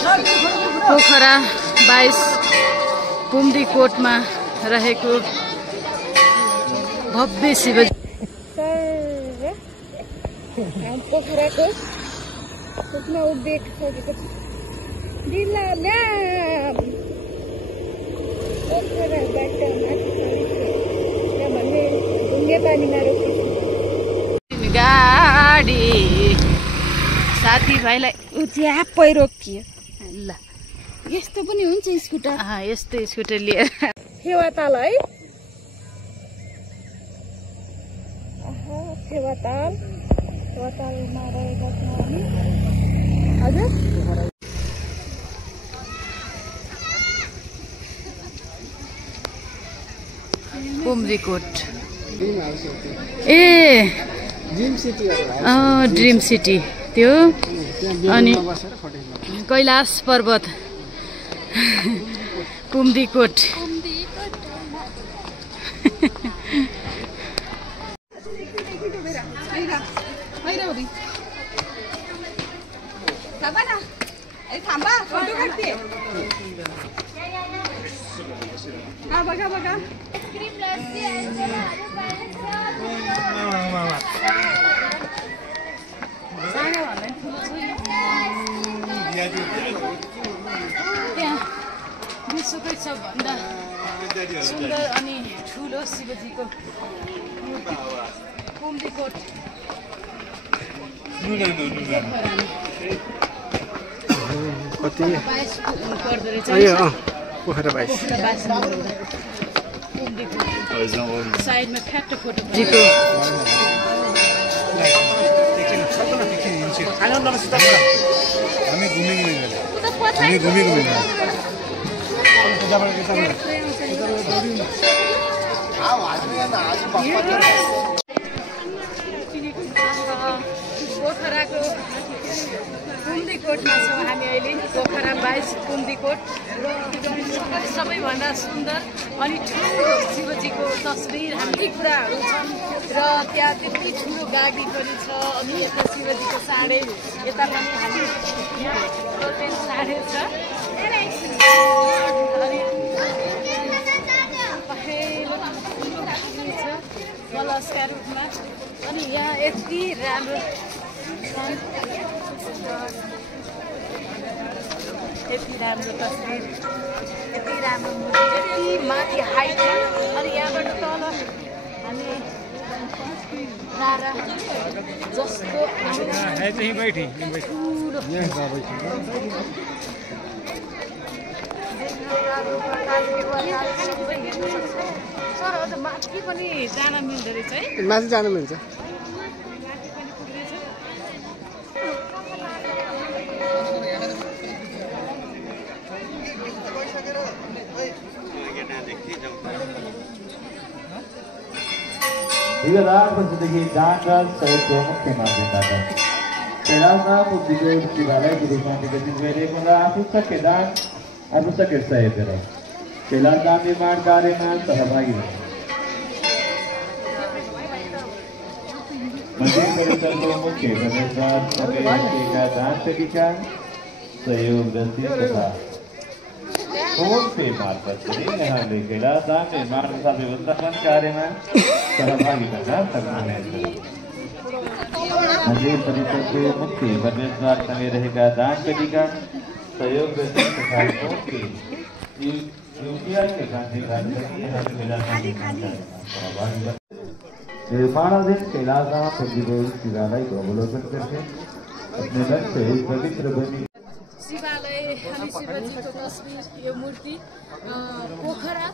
पोखरा 22 कुम्दीकोटमा रहेको भव्य शिवजी पोखराको सुक्ना उभिएको जिल्ला ल्याम पोखराबाट भन्ने ढुङ्गे पानीमा रोकिएको गाडी साथीभाइलाई च्याप्पै रोकियो। ल यस्तो पनि हुन्छ स्कुटर। यस्तो स्कुटर लिएर फेवाताल है। फेवातालमा रहेका छौँ हामी। हजुर कुम्दीकोट ए ड्रिम सिटी त्यो अनि कैलाश पर्वत कुम्दीकोट बघा बघा विश्वकै सबभन्दा सुन्दर अनि ठुलो शिवजीको कुम्दीकोट पोखरा 22 साइडमा फ्याक्टो फोटो पोखराको कुम्दीकोटमा छौँ हामी अहिले। पोखरा 22 कुम्दीकोट सबैभन्दा सुन्दर अनि ठुलो शिवजीको तस्बिर हाम्रै कुराहरू छन् र त्यहाँ त्यति ठुलो गाडी पनि छ। अनि यता शिवजीको साँढे यता पनि हामी साँढे छ अनि कलशका रूपमा। अनि यहाँ यति राम्रो यति राम्रो तस्बिर यति राम्रो मूर्ति यति माथि हाइटमा। अनि यहाँबाट तल हामी नारा जस्तो सर अझ माथि पनि जान मिल्दो रहेछ है। माथि जान मिल्छ। विगतदार प्रसिद्धि दान र सहयोगको मुख्य माध्यमबाट कैलाशमा कुम्दीकोट शिवालयको रूपमा विकसित गरिएको र आवश्यक दान आवश्यक सहयोग गरेर कैलाश धाम निर्माण कार्यमा सहभागी बने। मन्दिर परिसरको मुख्य प्रवेशद्वार सबै दान पेटिका सहयोग रसिद तथा फोन पे मार्फत यहाँले कैलाश धाम निर्माण तथा व्यवस्थापन कार्यमा सहभागी बन्न सक्नुहुनेछ। मन्दिर परिसरको मुख्य प्रवेशद्वारसँगै रहेका दान पेटिका सहयोग रसिद तथा फोन पे निर्माणाधीन कैलाशधाम कुम्दीकोट शिवालय को अवलोकन करके अपने मन से पवित्र बनी शिवालय अनि शिवजीको तस्बिर यो मूर्ति पोखरा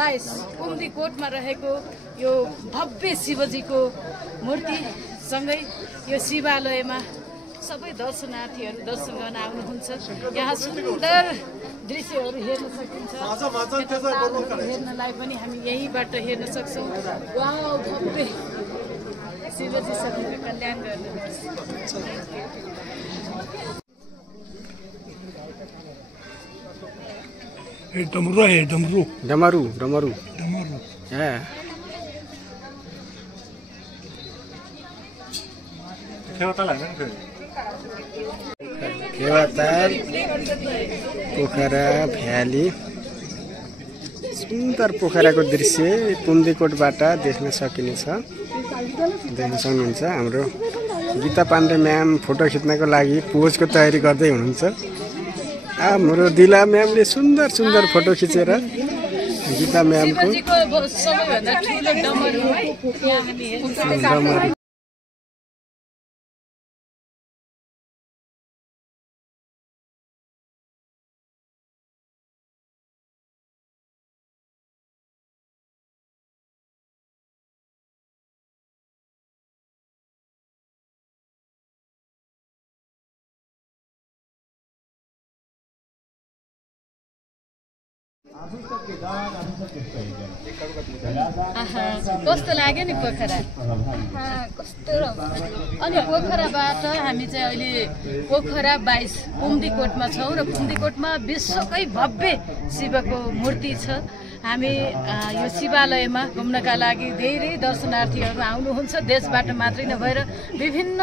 22 कुम्दीकोटमा रहेको यो भव्य शिवजीको मूर्ति सँगै यो शिवालयमा सबै दर्शनार्थीहरू दर्शन गर्न आउनुहुन्छ। यहाँ सुन्दर दृश्यहरू हेर्न सकिन्छ। हेर्नलाई पनि हामी यहीँबाट हेर्न सक्छौँ। वाउ भव्य शिवजी सबैको कल्याण गर्नुहोस्। डमरू है डमरू डमरू डमरू डमरू है फेवाताल पोखरा भ्याली सुन्दर पोखराको दृश्य पुन्देकोटबाट देख्न सक्नुहुन्छ हाम्रो गीता पाण्डे म्याम फोटो खिच्नको लागि पोजको तयारी गर्दै हुनुहुन्छ। हाम्रो दिला म्यामले सुन्दर सुन्दर फोटो खिचेर गीता म्यामको कस्तो लाग्यो नि पोखरा कस्तो अनि पोखराबाट हामी चाहिँ अहिले पोखरा 22 पुम्दीकोटमा छौँ र पुम्दीकोटमा विश्वकै भव्य शिवको मूर्ति छ। हामी यो शिवालयमा घुम्नका लागि धेरै दर्शनार्थीहरू आउनुहुन्छ, देशबाट मात्रै नभएर विभिन्न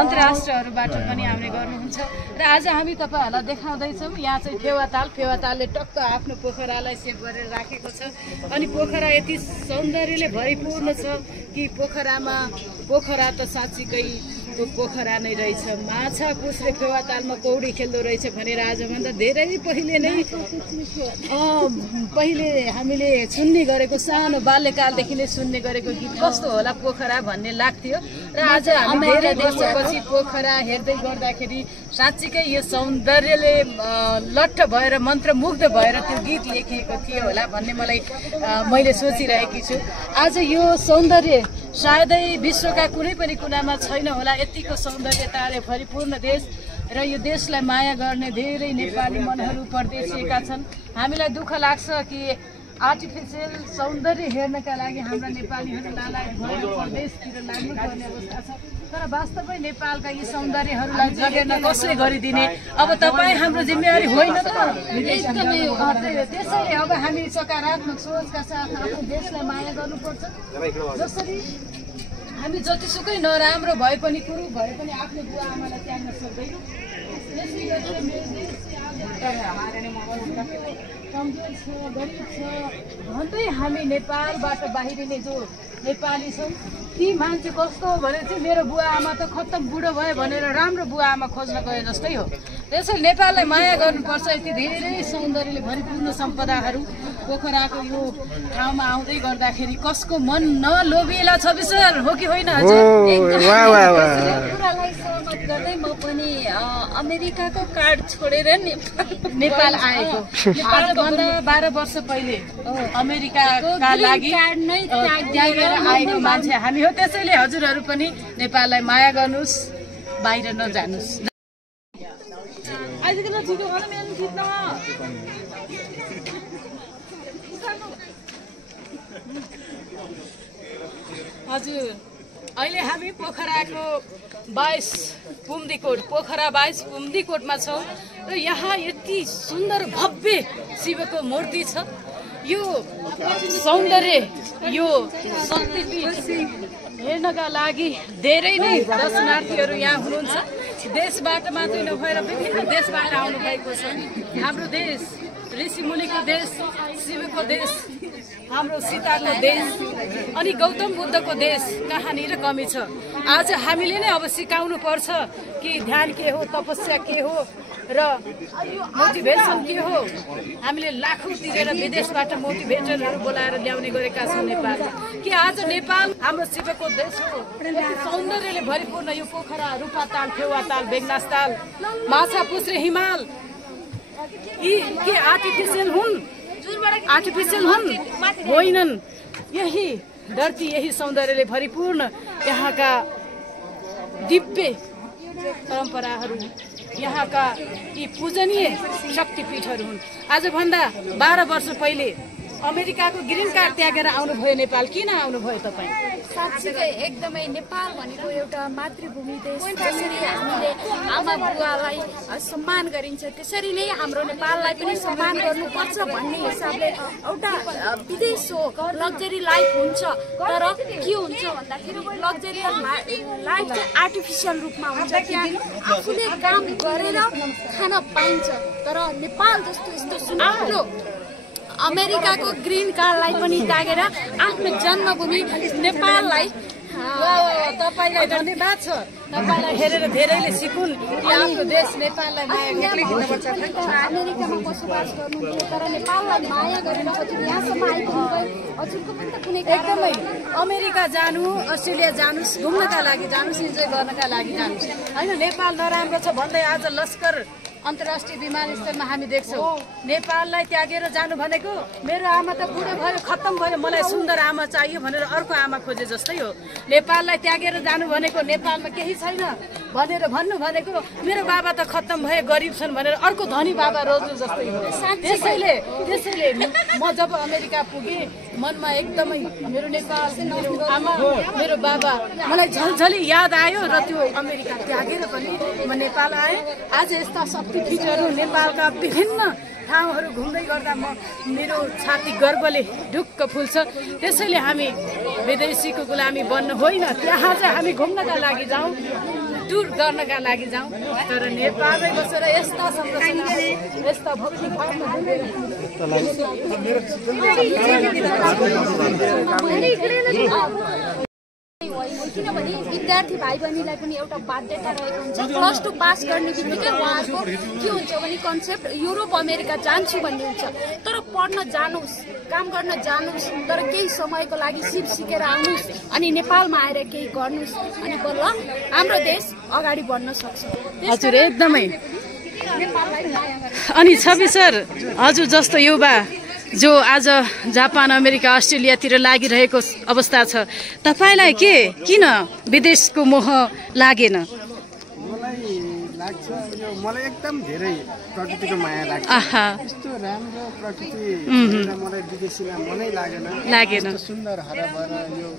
अन्तर्राष्ट्रहरूबाट पनि आउने गर्नुहुन्छ। र आज हामी तपाईँहरूलाई देखाउँदैछौँ यहाँ चाहिँ फेवातालले टक्क आफ्नो पोखरालाई सेभ गरेर राखेको छ। अनि पोखरा यति सौन्दर्यले भरिपूर्ण छ कि पोखरा त साँच्चीकै पोखरा नै रहेछ। माछा पुछ्रे फेवातालमा पौडी खेल्दो रहेछ भनेर आजभन्दा धेरै पहिले हामीले सुन्ने गरेको, सानो बाल्यकालदेखि नै सुन्ने गरेको गीत कस्तो होला पोखरा भन्ने लाग्थ्यो। र आज हामी धेरै वर्षपछि पोखरा हेर्दै गर्दाखेरि साँच्चीकै यो सौन्दर्यले लट्ठ भएर मन्त्रमुग्ध भएर त्यो गीत लेखिएको थियो होला भन्ने मैले सोचिरहेकी छु। आज यो सौन्दर्य सायदै विश्वका कुनै पनि कुनामा छैन होला। यतिको सौन्दर्यताले भरिपूर्ण देश र यो देशलाई माया गर्ने धेरै नेपाली मनहरू परदेशिएका छन्। हामीलाई दुःख लाग्छ कि आर्टिफिसियल सौन्दर्य हेर्नका लागि हाम्रा नेपालीहरू लालायत भएर परदेशतिर लाग्नुपर्ने अवस्था छ। तर वास्तवमै नेपालका यी सौन्दर्यहरूलाई जगेर्न कसले गरिदिने? अब तपाईँ हाम्रो जिम्मेवारी होइन त? एकदमै त्यसैले अब हामी सकारात्मक सोचका साथ आफ्नो देशलाई माया गर्नुपर्छ। जसरी हामी जतिसुकै नराम्रो भए पनि कुरो भए पनि आफ्नो बुवा आमालाई त्याग्न सक्दैनौँ। त्यसले गर्दा मेरो देश कमजोर छ, गरिब छ भन्दै हामी नेपालबाट बाहिरिने जो नेपाली छौँ ती मान्छे कस्तो हो भने चाहिँ मेरो बुवा आमा त खत्तम बुढो भयो भनेर राम्रो बुवा आमा खोज्न गए जस्तै हो। त्यसैले नेपाललाई माया गर्नुपर्छ। यति धेरै सौन्दर्यले भरिपूर्ण सम्पदाहरू पोखराको यो ठाउँमा आउँदै गर्दाखेरि कसको मन नलोभिएला छ विचार हो कि होइन? गर्दै म पनि अमेरिकाको कार्ड छोडेर नेपाल आएको। आजभन्दा 12 वर्ष पहिले अमेरिकाका लागि आएको मान्छे हामी हो। त्यसैले हजुरहरू पनि नेपाललाई माया गर्नुहोस्, बाहिर नजानुहोस्। हजुर अहिले हामी पोखराको 22 पोखरा 22 पुम्दीकोटमा छौँ र यहाँ यति सुन्दर भव्य शिवको मूर्ति छ। यो सौन्दर्य, यो शक्तिपीठ हेर्नका लागि धेरै नै दर्शनार्थीहरू यहाँ हुनुहुन्छ। देशबाट मात्रै नभएर विभिन्न देशबाट आउनु भएको छ। हाम्रो देश ऋषिमुनिको देश, शिवको देश, हाम्रो सीताको देश अनि गौतम बुद्धको देश कहाँनिर कमी छ? आज हामीले नै अब सिकाउनु पर्छ कि ध्यान के हो, तपस्या के हो र मोटिभेसन के हो। हामीले लाखौँ तिरेर विदेशबाट मोटिभेटरहरू बोलाएर ल्याउने गरेका छौँ नेपाल। कि आज नेपाल हाम्रो शिवको देश हो। सौन्दर्यले भरिपूर्ण यो पोखरा, रूपाताल, फेवाताल, बेगनासताल, माछा पुछ्रे हिमाल यी के आर्टिफिसियल हुन्? आर्टिफिसियल हुन्? होइनन्। यही धरती, यही सौन्दर्यले भरिपूर्ण यहाँका दिव्य परम्पराहरू, यहाँका यी पूजनीय शक्तिपीठहरू हुन्। आजभन्दा 12 वर्ष पहिले अमेरिकाको ग्रिन कार्ड त्यागेर आउनुभयो नेपाल, किन आउनुभयो तपाईँ? साँच्चीकै एकदमै नेपाल भनेको एउटा मातृभूमि देश, जसरी हामीले आमा बुवालाई सम्मान गरिन्छ त्यसरी नै हाम्रो नेपाललाई पनि सम्मान गर्नुपर्छ भन्ने हिसाबले एउटा विदेश हो, लग्जरी लाइफ हुन्छ। तर के हुन्छ भन्दाखेरि लग्जरी लाइफ चाहिँ आर्टिफिसियल रूपमा हुन्छ, त्यहाँ आफूले काम गरेर खान पाइन्छ। तर नेपाल जस्तो यस्तो आफ्नो अमेरिकाको ग्रिन कार्डलाई पनि त्यागेर आफ्नो जन्मभूमि नेपाललाई तपाईलाई धन्यवाद छ। तपाईलाई हेरेर धेरैले सिकुन् कि आफ्नो देश नेपाललाई माया गर्नुपर्छ। अमेरिकामा बसोबास गर्नुहुन्थ्यो तर नेपाललाई माया गरेर हजुर यहाँसम्म आइपुग्नुभयो। हजुरको पनि त कुनै एकदमै अमेरिका जानु, अस्ट्रेलिया जानुस्, घुम्नका लागि जानुस्, इन्जोय गर्नका लागि जानुस् होइन। नेपाल नराम्रो छ भन्दै आज लस्कर अन्तर्राष्ट्रिय विमानस्थलमा हामी देख्छौँ नेपाललाई त्यागेर जानु भनेको मेरो आमा त बुढो भयो, खत्तम भयो, मलाई सुन्दर आमा चाहियो भनेर अर्को आमा खोजे जस्तै हो। नेपाललाई त्यागेर जानु भनेको नेपालमा केही छैन भनेर भन्नु भनेको मेरो बाबा त खत्तम भए, गरिब छन् भनेर अर्को धनी बाबा रोज्नु जस्तै हो। त्यसैले म जब अमेरिका पुगेँ मनमा एकदमै मेरो नेपाल, मेरो आमा, मेरो बाबा मलाई झलझली याद आयो र त्यो अमेरिका त्यागेर पनि म नेपाल आएँ। आज यस्ता शक्तिपीठहरू नेपालका विभिन्न ठाउँहरू घुम्दै गर्दा मेरो छाती गर्वले ढुक्क फुल्छ। त्यसैले हामी विदेशीको गुलामी बन्न होइन, त्यहाँ चाहिँ हामी घुम्नका लागि जाउँ, टुर गर्नका लागि जाउँ। तर नेपालमै बसेर यस्ता संरचना, यस्ता भक्ति भावमा किनभने विद्यार्थी भाइ बहिनीलाई पनि एउटा बाध्यता रहेको हुन्छ। +2 पास गर्ने बित्तिकै उहाँहरूको के हुन्छ भने कन्सेप्ट युरोप अमेरिका जान्छु भन्ने हुन्छ। तर पढ्न जानुहोस्, काम गर्न जानुहोस्, तर केही समयको लागि सिप सिकेर आउनुहोस् अनि नेपालमा आएर केही गर्नुहोस् अनि बल्ल हाम्रो देश अगाडि बढ्न सक्छ। हजुर एकदमै। अनि छवि सर, हजुर जस्तो युवा जो आज जापान, अमेरिका, अस्ट्रेलियातिर लागिरहेको अवस्था छ, तपाईँलाई किन विदेशको मोह लागेन? मलाई लाग्छ यो मलाई एकदम धेरै प्रकृतिको माया लाग्छ। यस्तो राम्रो प्रकृति मलाई विदेशीमा मनै लागेन। सुन्दर हराभरा यो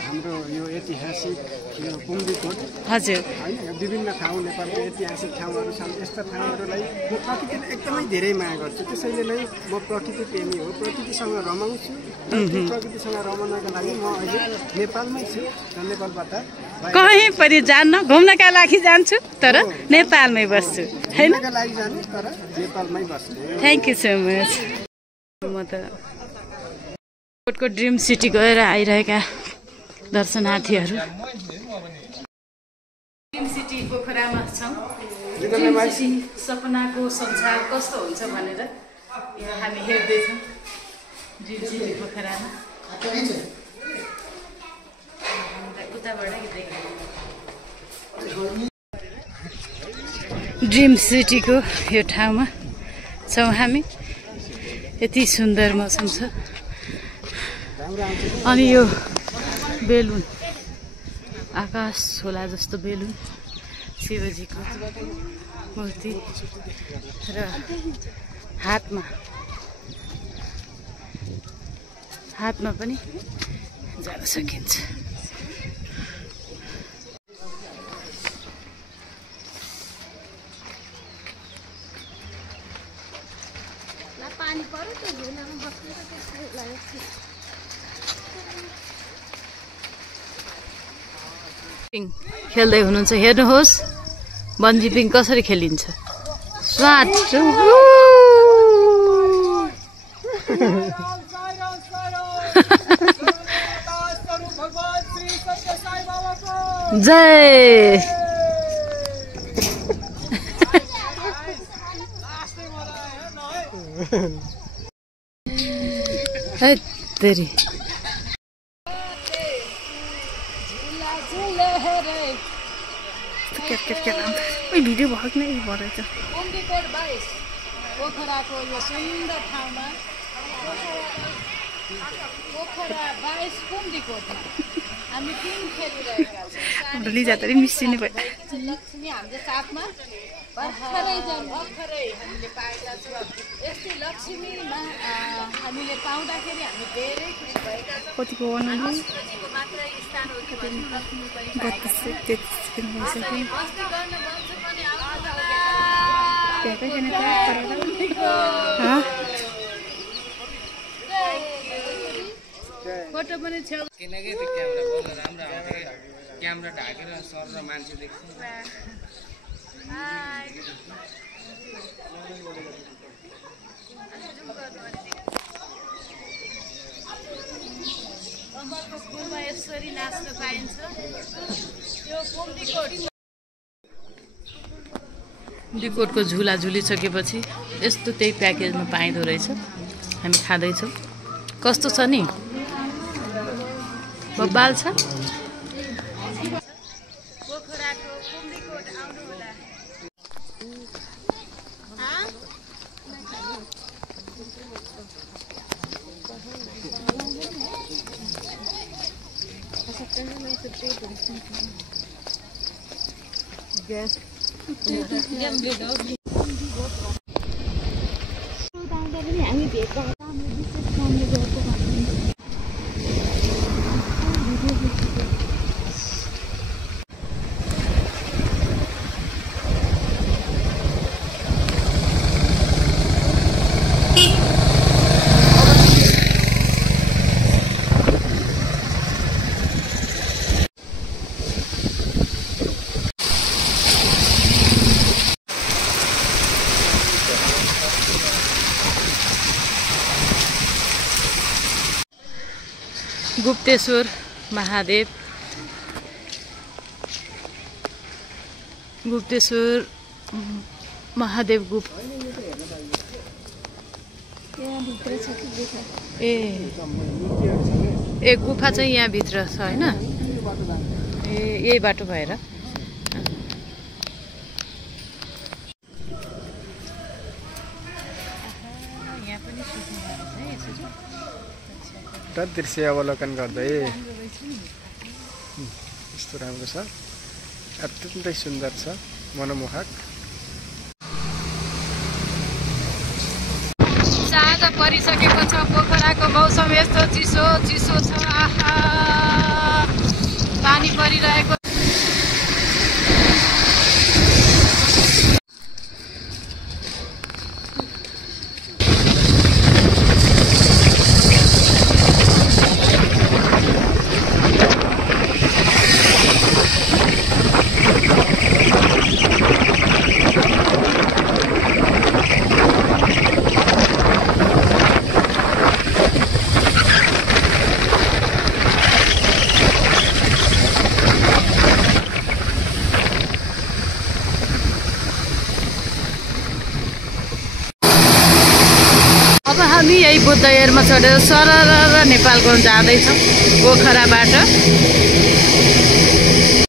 हाम्रो यो ऐतिहासिक यो कुम्दीकोट हजुर होइन, विभिन्न ठाउँ नेपालको ऐतिहासिक ठाउँहरू छन्। यस्ता ठाउँहरूलाई म प्रकृतिले एकदमै धेरै माया गर्छु। त्यसैले नै म प्रकृति प्रेमी हो, प्रकृतिसँग रमाउँछु। प्रकृतिसँग रमाउनका लागि म अहिले नेपालमै छु र नेपालबाट कहीँ पनि जान्न, घुम्नका लागि जान्छु तर नेपालमै बस्छु होइन, घुम्नका लागि जानु तर नेपालमै बस्छु। Thank you so much. म त कोटको ड्रिम सिटी गएर आइरहेका दर्शनार्थीहरू ड्रिम सिटी पोखरामा छौँ। ड्रिम सिटी सपनाको संसार कस्तो हुन्छ भनेर यहाँ हामी हेर्दैछौँ। ड्रिम सिटी पोखरामा ड्रिम सिटीको यो ठाउँमा छौँ हामी। यति सुन्दर मौसम छ। अनि यो बेलुन, आकाश छोला जस्तो बेलुन, शिवजीको मूर्ति र हातमा पनि जान सकिन्छ। पानी पर्यो त्यो झुलामा बस्नु त त्यस्तो लाग्यो। खेल्दै हुनुहुन्छ, हेर्नुहोस् बन्जिपिङ कसरी खेलिन्छ। स्वाट जय तेरी भिडियो भाग्नै भरेछ। कुम्दीकोट 22 पोखराको यो सुन्दर ठाउँमा पोखरा 22 कुम्दीकोटमा हामी टिम खेलिरहेका छौँ। हाम्रो लिजा त मिसिने भयो। लक्ष्मी हाम्रो साथमा भर्खरै हामीले पाएका छौँ। यस्तै लक्ष्मीमा हामीले पाउँदाखेरि हामी धेरै खुसी भएका छौँ। कतिको वर्णन संस्कृतिको मात्रै स्थान हो कि भन्ने लक्ष्मी पनि 32-33 दिन भइसक्यो। मस्ती गर्न बन्छ पनि फोटो पनि छेउ किनकि त्यो क्यामेरा बोल्न राम्रो आउँथ्यो क्यामेरा ढाकेर सर र मान्छे देख्छ कमलको फुलमा यसरी नाच्न पाइन्छ त्यो कुम्दीकोट कुम्दीकोटको झुला झुलिसकेपछि यस्तो त्यही प्याकेजमा पाइँदो रहेछ। हामी खाँदैछौँ। कस्तो छ नि बब्बाल छ। पोखराको कुम्दीकोट आउनु होला। हामी भेट गुप्तेश्वर महादेव गुप्तेश्वर महादेव गुप्त ए गुफा चाहिँ यहाँ भित्र छ हैन। ए यही बाटो भएर दृश्य अवलोकन गर्दै यस्तो राम्रो छ। अत्यन्तै सुन्दर छ, मनमोहक। साँझ परिसकेको छ। पोखराको मौसम यस्तो चिसो चिसो छ। आहा पानी परिरहेको। अब हामी यही बुद्धगयामा चढेर सरर नेपाल जाँदैछौँ पोखराबाट।